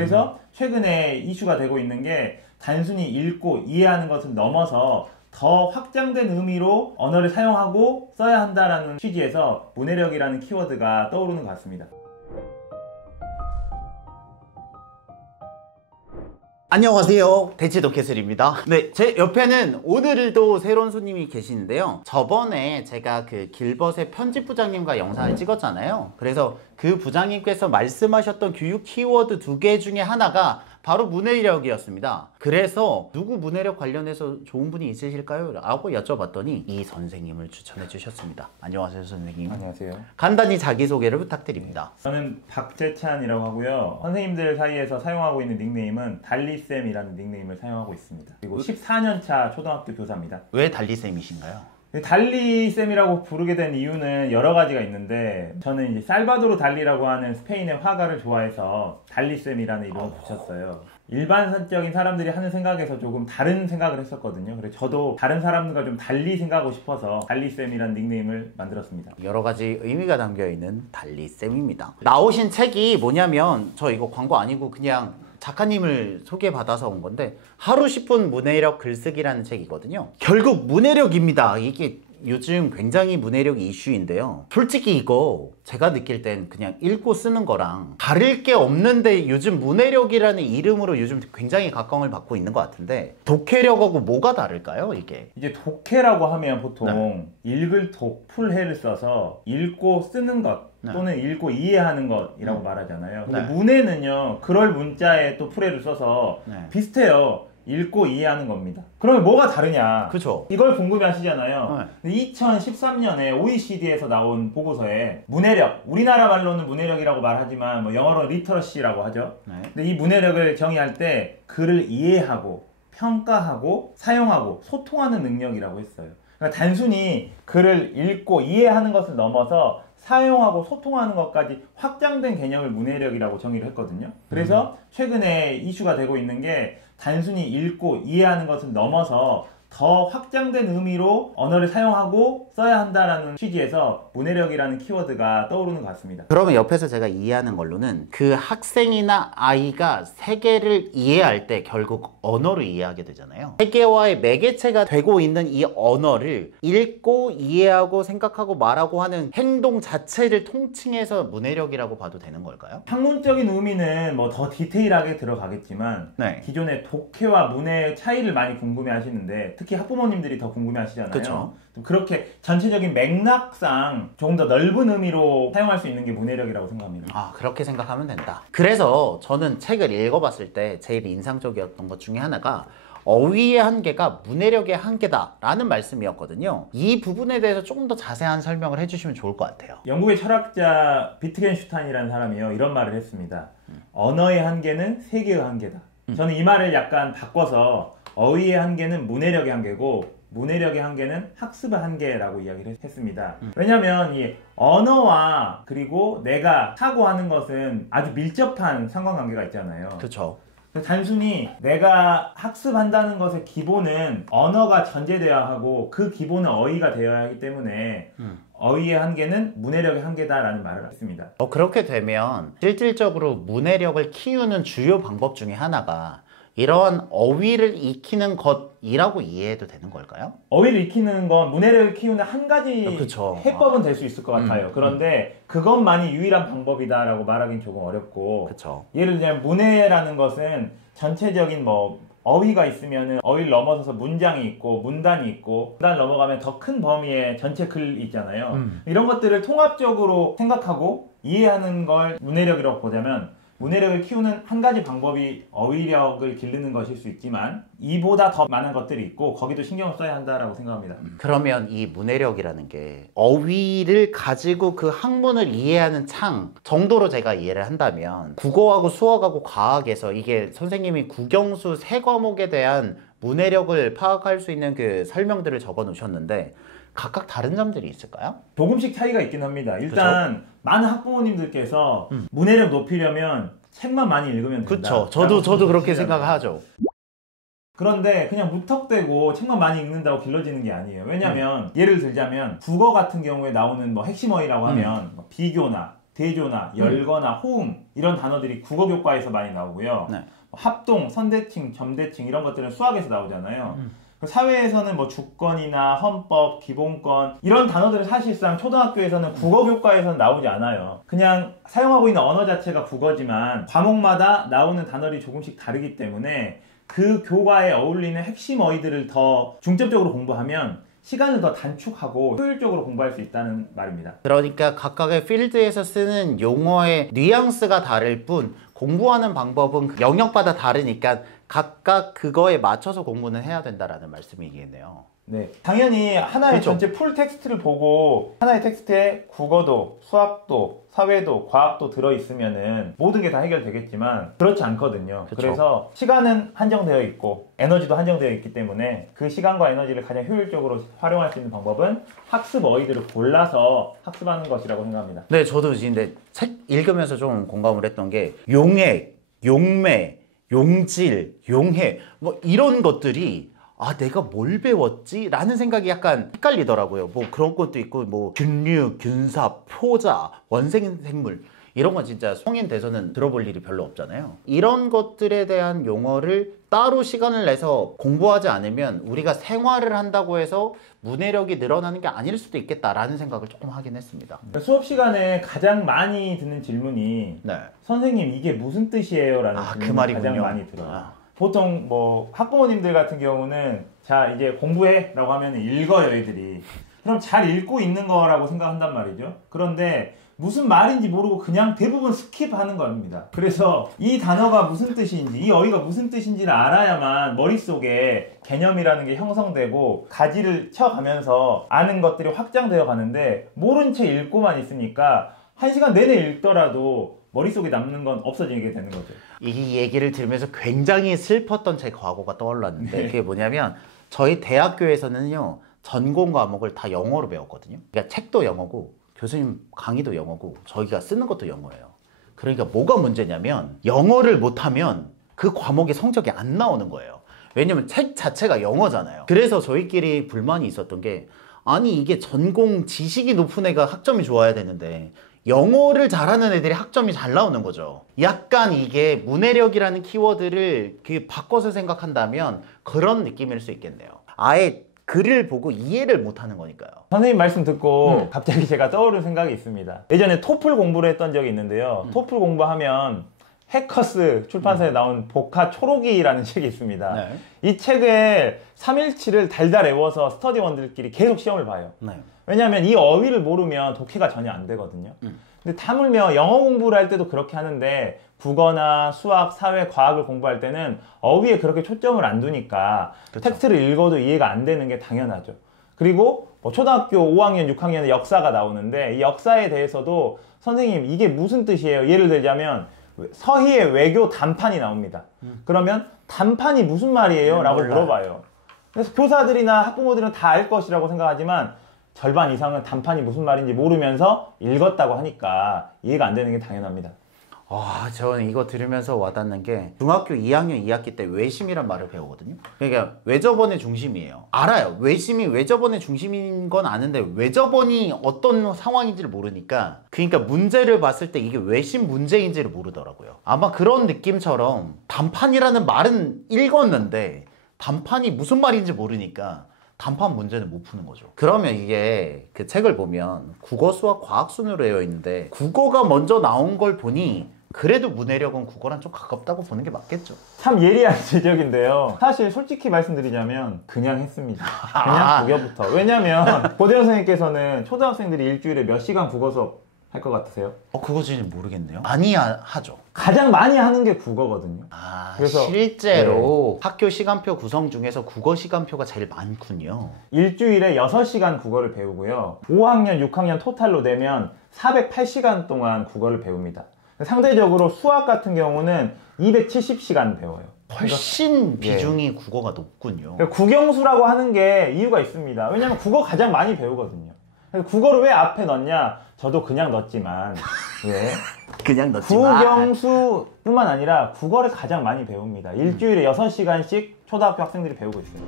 그래서 최근에 이슈가 되고 있는 게 단순히 읽고 이해하는 것을 넘어서 더 확장된 의미로 언어를 사용하고 써야 한다라는 취지에서 문해력이라는 키워드가 떠오르는 것 같습니다. 안녕하세요, 대치도캐슬입니다. 네, 제 옆에는 오늘도 새로운 손님이 계시는데요. 저번에 제가 그 길벗의 편집 부장님과 영상을 찍었잖아요. 그래서 그 부장님께서 말씀하셨던 교육 키워드 2개 중에 하나가 바로 문해력이었습니다. 그래서 누구 문해력 관련해서 좋은 분이 있으실까요? 라고 여쭤봤더니 이 선생님을 추천해 주셨습니다. 안녕하세요, 선생님. 안녕하세요. 간단히 자기소개를 부탁드립니다. 저는 박재찬이라고 하고요. 선생님들 사이에서 사용하고 있는 닉네임은 달리쌤이라는 닉네임을 사용하고 있습니다. 그리고 14년차 초등학교 교사입니다. 왜 달리쌤이신가요? 달리쌤이라고 부르게 된 이유는 여러 가지가 있는데, 저는 이제 살바도르 달리라고 하는 스페인의 화가를 좋아해서 달리쌤이라는 이름을 붙였어요. 일반적인 사람들이 하는 생각에서 조금 다른 생각을 했었거든요. 그래서 저도 다른 사람들과 좀 달리 생각하고 싶어서 달리쌤이라는 닉네임을 만들었습니다. 여러 가지 의미가 담겨있는 달리쌤입니다. 나오신 책이 뭐냐면, 저 이거 광고 아니고 그냥 작가님을 소개받아서 온 건데, 하루 10분 문해력 글쓰기라는 책이거든요. 결국 문해력입니다. 이게 요즘 굉장히 문해력 이슈인데요. 솔직히 이거 제가 느낄 땐 그냥 읽고 쓰는 거랑 다를 게 없는데, 요즘 문해력이라는 이름으로 요즘 굉장히 각광을 받고 있는 것 같은데, 독해력하고 뭐가 다를까요, 이게? 이제 독해라고 하면 보통 읽을 독, 풀해를 써서 읽고 쓰는 것 또는 읽고 이해하는 것이라고 말하잖아요. 근데 문해는요, 그럴 문자에 또 풀해를 써서 비슷해요. 읽고 이해하는 겁니다. 그러면 뭐가 다르냐? 그쵸. 이걸 궁금해 하시잖아요. 2013년에 OECD에서 나온 보고서에 문해력, 우리나라 말로는 문해력이라고 말하지만 뭐 영어로 리터러시라고 하죠. 근데 이 문해력을 정의할 때 글을 이해하고 평가하고 사용하고 소통하는 능력이라고 했어요. 그러니까 단순히 글을 읽고 이해하는 것을 넘어서 사용하고 소통하는 것까지 확장된 개념을 문해력이라고 정의를 했거든요. 그래서 최근에 이슈가 되고 있는 게 단순히 읽고 이해하는 것을 넘어서 더 확장된 의미로 언어를 사용하고 써야 한다라는 취지에서 문해력이라는 키워드가 떠오르는 것 같습니다. 그러면 옆에서 제가 이해하는 걸로는 그 학생이나 아이가 세계를 이해할 때 결국 언어를 이해하게 되잖아요. 세계와의 매개체가 되고 있는 이 언어를 읽고 이해하고 생각하고 말하고 하는 행동 자체를 통칭해서 문해력이라고 봐도 되는 걸까요? 학문적인 의미는 뭐 더 디테일하게 들어가겠지만 기존의 독해와 문해의 차이를 많이 궁금해 하시는데, 특히 학부모님들이 더 궁금해 하시잖아요. 그쵸. 그렇게 전체적인 맥락상 조금 더 넓은 의미로 사용할 수 있는 게 문해력이라고 생각합니다. 아, 그렇게 생각하면 된다. 그래서 저는 책을 읽어봤을 때 제일 인상적이었던 것 중에 하나가 어휘의 한계가 문해력의 한계다 라는 말씀이었거든요. 이 부분에 대해서 조금 더 자세한 설명을 해주시면 좋을 것 같아요. 영국의 철학자 비트겐슈타인이라는 사람이요, 이런 말을 했습니다. 언어의 한계는 세계의 한계다. 저는 이 말을 약간 바꿔서 어휘의 한계는 문해력의 한계고 문해력의 한계는 학습의 한계라고 이야기를 했습니다. 왜냐하면 이 언어와 그리고 내가 사고하는 것은 아주 밀접한 상관관계가 있잖아요. 그렇죠. 단순히 내가 학습한다는 것의 기본은 언어가 전제되어야 하고 그 기본은 어휘가 되어야 하기 때문에 어휘의 한계는 문해력의 한계다라는 말을 했습니다. 그렇게 되면 실질적으로 문해력을 키우는 주요 방법 중에 하나가 이러한 어휘를 익히는 것이라고 이해해도 되는 걸까요? 어휘를 익히는 건 문해력을 키우는 한 가지 그쵸. 해법은 될 수 있을 것 같아요. 그런데 그것만이 유일한 방법이다라고 말하기는 조금 어렵고, 그쵸. 예를 들면 문해라는 것은 전체적인 뭐 어휘가 있으면 어휘를 넘어서서 문장이 있고 문단이 있고, 문단 넘어가면 더 큰 범위의 전체 글이 있잖아요. 이런 것들을 통합적으로 생각하고 이해하는 걸 문해력이라고 보자면, 문해력을 키우는 한 가지 방법이 어휘력을 기르는 것일 수 있지만 이보다 더 많은 것들이 있고 거기도 신경을 써야 한다라고 생각합니다. 그러면 이 문해력이라는 게 어휘를 가지고 그 학문을 이해하는 창 정도로 제가 이해를 한다면, 국어하고 수학하고 과학에서 이게 선생님이 국영수 3과목에 대한 문해력을 파악할 수 있는 그 설명들을 적어 놓으셨는데 각각 다른 점들이 있을까요? 조금씩 차이가 있긴 합니다. 일단 그쵸? 많은 학부모님들께서 문해력 높이려면 책만 많이 읽으면 된다. 그렇죠. 저도 그렇게 생각하죠. 그런데 그냥 무턱대고 책만 많이 읽는다고 길러지는 게 아니에요. 왜냐면 예를 들자면 국어 같은 경우에 나오는 뭐 핵심 어휘라고 하면 뭐 비교나 대조나 열거나 호응 이런 단어들이 국어 교과에서 많이 나오고요. 네. 합동, 선대칭, 점대칭 이런 것들은 수학에서 나오잖아요. 사회에서는 뭐 주권이나 헌법, 기본권 이런 단어들은 사실상 초등학교에서는 국어 교과에서는 나오지 않아요. 그냥 사용하고 있는 언어 자체가 국어지만 과목마다 나오는 단어들이 조금씩 다르기 때문에 그 교과에 어울리는 핵심 어휘들을 더 중점적으로 공부하면 시간을 더 단축하고 효율적으로 공부할 수 있다는 말입니다. 그러니까 각각의 필드에서 쓰는 용어의 뉘앙스가 다를 뿐 공부하는 방법은 영역마다 다르니까 각각 그거에 맞춰서 공부는 해야 된다라는 말씀이겠네요. 네, 당연히 하나의 그렇죠. 전체 풀 텍스트를 보고 하나의 텍스트에 국어도, 수학도, 사회도, 과학도 들어있으면은 모든 게 다 해결되겠지만 그렇지 않거든요. 그쵸. 그래서 시간은 한정되어 있고 에너지도 한정되어 있기 때문에 그 시간과 에너지를 가장 효율적으로 활용할 수 있는 방법은 학습 어휘들을 골라서 학습하는 것이라고 생각합니다. 네, 저도 근데 책 읽으면서 좀 공감을 했던 게 용액, 용매, 용질, 용해 뭐 이런 것들이 아 내가 뭘 배웠지? 라는 생각이 약간 헷갈리더라고요. 뭐 그런 것도 있고 뭐 균류, 균사, 표자, 원생생물 이런 건 진짜 성인 돼서는 들어볼 일이 별로 없잖아요. 이런 것들에 대한 용어를 따로 시간을 내서 공부하지 않으면 우리가 생활을 한다고 해서 문해력이 늘어나는 게 아닐 수도 있겠다라는 생각을 조금 하긴 했습니다. 수업 시간에 가장 많이 듣는 질문이 네. 선생님 이게 무슨 뜻이에요? 라는 그 질문이 말이군요. 가장 많이 들어요. 보통 뭐 학부모님들 같은 경우는 자 이제 공부해 라고 하면 읽어요 애들이. 그럼 잘 읽고 있는 거라고 생각한단 말이죠. 그런데 무슨 말인지 모르고 그냥 대부분 스킵하는 겁니다. 그래서 이 단어가 무슨 뜻인지 이 어휘가 무슨 뜻인지를 알아야만 머릿속에 개념이라는 게 형성되고 가지를 쳐가면서 아는 것들이 확장되어 가는데 모른 채 읽고만 있으니까 1시간 내내 읽더라도 머릿속에 남는 건 없어지게 되는 거죠. 이 얘기를 들으면서 굉장히 슬펐던 제 과거가 떠올랐는데 네. 그게 뭐냐면 저희 대학교에서는요 전공 과목을 다 영어로 배웠거든요. 그러니까 책도 영어고 교수님 강의도 영어고 저희가 쓰는 것도 영어예요. 그러니까 뭐가 문제냐면 영어를 못하면 그 과목의 성적이 안 나오는 거예요. 왜냐면 책 자체가 영어잖아요. 그래서 저희끼리 불만이 있었던 게 아니 이게 전공 지식이 높은 애가 학점이 좋아야 되는데 영어를 잘하는 애들이 학점이 잘 나오는 거죠. 약간 이게 문해력이라는 키워드를 바꿔서 생각한다면 그런 느낌일 수 있겠네요. 아예 글을 보고 이해를 못하는 거니까요. 선생님 말씀 듣고 갑자기 제가 떠오른 생각이 있습니다. 예전에 토플 공부를 했던 적이 있는데요. 토플 공부하면 해커스 출판사에 나온 복화 초록이라는 책이 있습니다. 네. 이 책을 3일치를 달달 외워서 스터디원들끼리 계속 시험을 봐요. 네. 왜냐하면 이 어휘를 모르면 독해가 전혀 안 되거든요. 근데 하물며 영어 공부를 할 때도 그렇게 하는데 국어나 수학, 사회, 과학을 공부할 때는 어휘에 그렇게 초점을 안 두니까 그쵸. 텍스트를 읽어도 이해가 안 되는 게 당연하죠. 그리고 뭐 초등학교 5학년, 6학년에 역사가 나오는데 이 역사에 대해서도 선생님 이게 무슨 뜻이에요? 예를 들자면 서희의 외교 단판이 나옵니다. 그러면 단판이 무슨 말이에요? 라고 몰라요. 물어봐요. 그래서 교사들이나 학부모들은 다 알 것이라고 생각하지만 절반 이상은 단판이 무슨 말인지 모르면서 읽었다고 하니까 이해가 안 되는 게 당연합니다. 저는 이거 들으면서 와닿는 게 중학교 2학년 2학기 때 외심이란 말을 배우거든요. 그러니까 외접원의 중심이에요. 알아요. 외심이 외접원의 중심인 건 아는데 외접원이 어떤 상황인지를 모르니까 그러니까 문제를 봤을 때 이게 외심 문제인지를 모르더라고요. 아마 그런 느낌처럼 단판이라는 말은 읽었는데 단판이 무슨 말인지 모르니까 단판 문제는 못 푸는 거죠. 그러면 이게 그 책을 보면 국어, 수학, 과학 순으로 되어 있는데 국어가 먼저 나온 걸 보니 그래도 문해력은 국어랑 좀 가깝다고 보는 게 맞겠죠. 참 예리한 지적인데요. 사실 솔직히 말씀드리자면 그냥 했습니다. 그냥 국어부터. 왜냐면 고대현 선생님께서는 초등학생들이 일주일에 몇 시간 국어 수업 할 것 같으세요? 그거 진짜 모르겠네요. 많이 하죠. 가장 많이 하는 게 국어거든요. 그래서 실제로 학교 시간표 구성 중에서 국어 시간표가 제일 많군요. 일주일에 6시간 국어를 배우고요. 5학년, 6학년 토탈로 내면 408시간 동안 국어를 배웁니다. 상대적으로 수학 같은 경우는 270시간 배워요. 훨씬 비중이 국어가 높군요. 국영수라고 하는 게 이유가 있습니다. 왜냐면 국어 가장 많이 배우거든요. 그래서 국어를 왜 앞에 넣냐? 저도 그냥 넣었지만 왜? 그냥 넣지만 국영수뿐만 아니라 국어를 가장 많이 배웁니다. 일주일에 6시간씩 초등학교 학생들이 배우고 있어요.